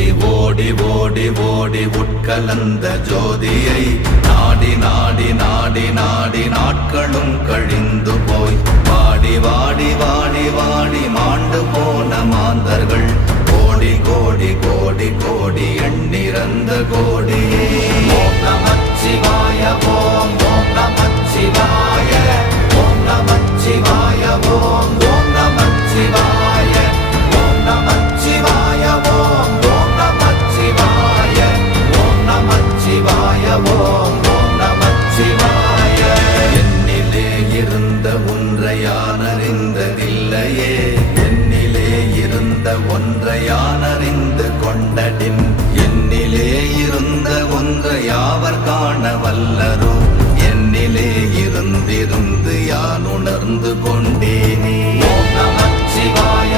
ஓடி ஓடி ஓடி உட்கலந்த ஜோதியை நாடி நாடி நாடி நாடி நாட்களும் கழிந்து போய் வாடி வாடி வாடி வாடி மாண்டு போன மாந்தர்கள் கோடி கோடி கோடி கோடி எண்ணிறந்த கோடியே. ஓம் நமச்சிவாய ஓம் ஓம் நமச்சிவாய ஓம் நமச்சிவாய ஓம் ஓம் நமச்சிவாய ஓம் நமச்சிவாய ஓம் ஓம் நமச்சிவாய ஓம் நமச்சிவாய ஓம் ஓம் நமச்சிவாய. என்னிலே இருந்த ஒன்றை யான் அறிந்ததில்லையே, என்னிலே இருந்த ஒன்றை யான் அறிந்து கொண்டடின், என்னிலே இருந்த ஒன்றை யாவர் காண வல்லரோ, என்னிலே இருந்திருந்து யான் உணர்ந்து கொண்டேனே. ஓம் நமச்சிவாய